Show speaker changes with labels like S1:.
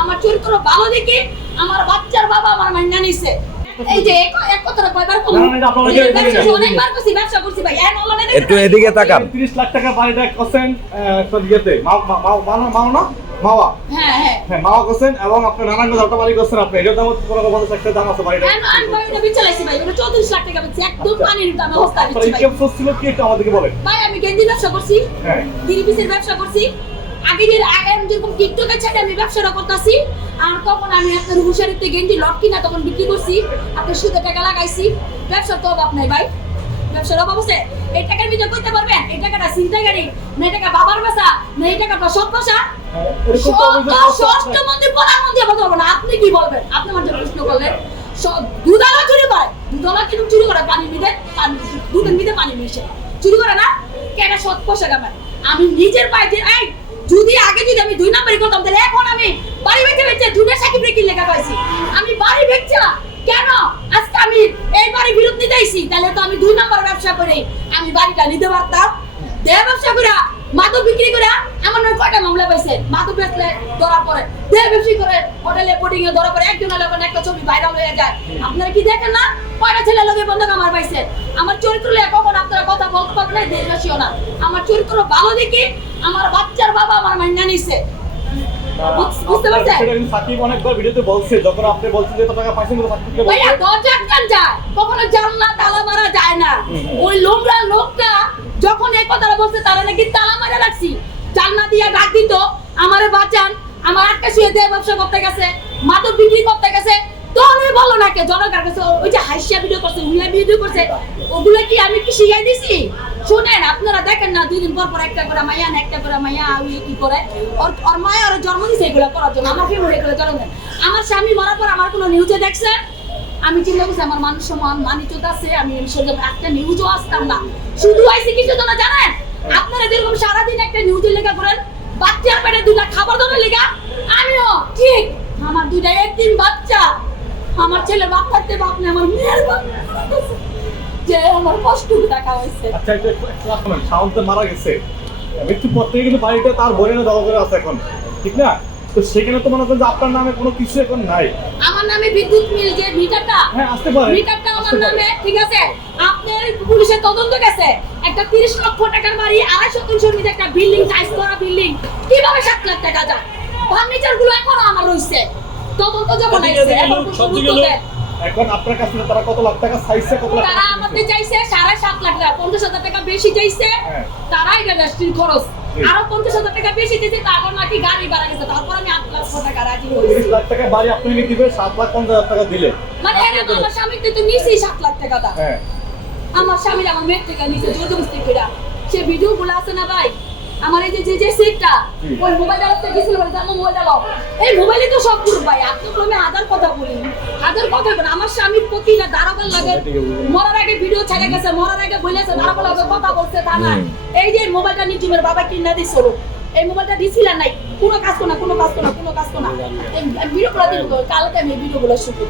S1: আমার চরিত্র ভালো দেখে আমার বাচ্চার বাবা আমার মাইনা নিছে। এই যে এক- এক কথাটা কয়বার কম?
S2: না, না, এটা আপনার ওই যে-
S1: ব্যবসা করছি, অনেকবার করছি ব্যবসা করছি ভাই। এখন অনলাইনে
S3: একটু এদিকে তাকান।
S2: 30 লাখ টাকা বাড়িটা করছেন একটা ইয়েতে। মাও মাও মাও মাও না? মাওয়া?
S1: হ্যাঁ হ্যাঁ।
S2: হ্যাঁ মাওয়া করছেন এবং আপনার নানান কথা বাড়ি করছেন আপনি। এটার দাম পনেরো পঞ্চাশ লাখ দাম আছে বাড়িটা।
S1: আমি বাড়িটা বিচালাইছি ভাই। ওটা চৌত্রিশ লাখ টাকা বেচছি। একদম পানির দামে হস্তা দিচ্ছি ভাই।
S2: ইনকাম ছিল কি একটু আমাদেরকে বলেন।
S1: ভাই আমি গেঞ্জি ব্যবসা করছি।
S2: হ্যাঁ।
S1: থ্রি পিসের ব্যবসা করছি। আগে যে আগে আমি যেরকম টিকটকের ছেড়ে আমি ব্যবসাটা করতেছি আর তখন আমি আপনার হুশারিতে গেঞ্জি লট কিনা তখন বিক্রি করছি আপনার সুদে টাকা লাগাইছি। ব্যবসার তো অভাব নাই ভাই। ব্যবসার অভাব আছে। এই টাকার ভিতরে করতে পারবেন এই টাকাটা চিন্তা গাড়ি না এই টাকা বাবার বেচা না এই টাকাটা সব বসা। প্রধানমন্ত্রী না। আপনি কি বলবেন? আপনি আমার প্রশ্ন করলেন। দুধালা চুরি করে। দুধালা কিন্তু চুরি করে পানি নিতে পানি দুধের নিতে পানি মিশে চুরি করে না? কেন সৎ পোশাক আমার আমি নিজের পায়ে এই! যদি আগে যদি আমি দুই নাম্বারই করতাম, তাহলে এখন আমি বাড়ি বেঁচে বেঁচে দুটো সাকিব রেখে লেখা পাইছি। আমি বাড়ি বেঁচে, কেন? আজকে আমি এই বাড়ি বিরোধ নিতে আইছি, তাহলে তো আমি দুই নাম্বার ব্যবসা করে আমি বাড়িটা নিতে পারতাম। দেহ ব্যবসা করে, মাদক বিক্রি করে, আমার নামে কয়টা মামলা পাইছে? মাদক বেচলে ধরা পড়ে দেহ ব্যবসা করে, হোটেলে বোর্ডিং এ ধরা পড়ে একজন লোক একটা ছবি ভাইরাল হয়ে যায়। আপনারা কি দেখেন না? কয়টা ছেলে লোকে বন্ধ আমার পাইছে? আমার চরিত্র কখন আপনারা কথা বলতে পারবেন দেশবাসীও না। আমার চরিত্র ভালো দেখে আমার বাচ্চার বাবা আমার মাইনা নিছে। বুঝতে পারছেন?
S2: সেটা কিন্তু সাকিব অনেকবার ভিডিওতে বলছে যখন আপনি বলছেন যে টাকা পাইছেন তখন সাকিবকে বলছে।
S1: ভাইয়া দরজা আটকান যায়। কখনো জানলা তালা মারা যায় না। ওই লোমরা লোকটা যখন এই কথাটা বলছে তারা নাকি তালা মারা রাখছি। জানলা দিয়া ডাক দিত আমারে বাঁচান আমার আটকা শুয়ে দেয় ব্যবসা করতে গেছে মাদক বিক্রি করতে গেছে। তখনই বলো না কে? জনকার কাছে ওই যে হাসিয়া ভিডিও করছে উনিয়া ভিডিও করছে ওগুলো কি আমি কি শিখাই দিছি? শুনেন, আপনারা দেখেন না, দুই দিন পর পর একটা করে মাইয়া একটা করে মাইয়া ওই কি করে? ওর ওর মায়া ওর জন্ম দিছে এগুলো করার জন্য আমাকে মনে করে জন্ম আমার স্বামী মরার পর আমার কোনো নিউজে দেখছে? আমি চিন্তা করছি আমার মানুষ সমান মানিচত আছে, আমি সেরকম একটা নিউজও আসতাম না। শুধু আইসি কিছু না, জানেন? আপনারা যেরকম সারাদিন একটা নিউজের লেখা করেন বাচ্চার পেটে দুটা খাবার দাবার লেখা, আমিও, ঠিক, আমার দুটা একদিন বাচ্চা। আমার ছেলে বাপ থাকতে বাপ নেই, আমার মেয়ের বাপ। যে আমার কষ্ট দেখা হয়েছে।
S2: আচ্ছা এটা একটু একটু শুনুন শাওন তো মারা গেছে। মৃত্যুর পর থেকে কিন্তু বাড়িটা তার বোনের দখল করে আছে এখন। ঠিক না? তো সেখানে তো মনে করেন আপনার নামে কোনো কিছু এখন নাই।
S1: আমার নামে বিদ্যুৎ মিল যে মিটারটা
S2: হ্যাঁ আসতে পারে।
S1: মিটারটা আমার নামে ঠিক আছে? আপনার পুলিশের তদন্ত গেছে। একটা তিরিশ লক্ষ টাকার বাড়ি আড়াইশো তিনশো মিটার একটা বিল্ডিং টাইস করা বিল্ডিং। কীভাবে সাত লাখ টাকা যায়? ফার্নিচারগুলো এখনও আমার তদন্ত যখন আইছে এখন
S2: এখন আপনার কাছে তারা কত লাখ টাকা চাইছে কত লাখ
S1: তারা আমাদের চাইছে সাড়ে সাত লাখ টাকা পঞ্চাশ হাজার টাকা বেশি চাইছে।
S2: হ্যাঁ।
S1: তারাই রেজিস্ট্রির খরচ। আরও পঞ্চাশ হাজার টাকা বেশি চাইছে তারপর নাকি গাড়ি ভাড়া গেছে তারপর আমি আট লাখ টাকা রাজি
S2: তিরিশ লাখ টাকা বাড়ি আপনি দিবেন সাত লাখ পঞ্চাশ হাজার টাকা দিলে।
S1: মানে এরকম আমার স্বামীর তো নিচেই সাত লাখ টাকা
S2: হ্যাঁ।
S1: আমার স্বামীর আমার মেয়ের থেকে নিচে জোরজবস্তি করে সে ভিডিও গুলো আছে না ভাই? আমার এই যে যে সেটটা ওই মোবাইল ডালাতে গেছিল বলে আমার মোবাইল ডালাও এই মোবাইলে তো সব গ্রুপ ভাই আপনি তো আমি হাজার কথা বলি। হাজার কথা বলি আমার স্বামীর প্রতি না দাঁড়াবার লাগে। মরার আগে ভিডিও ছেড়ে গেছে মরার আগে বলেছে দাঁড়াবার লাগে কথা বলছে তা না এই যে মোবাইলটা নিজমের বাবা কিনা দিছিল এই মোবাইলটা দিছিল নাই। কোনো কাজ করো না কোনো কাজ করো না কোনো কাজ করো না। এই ভিডিও গুলো দিন কালকে আমি ভিডিও গুলো শুধু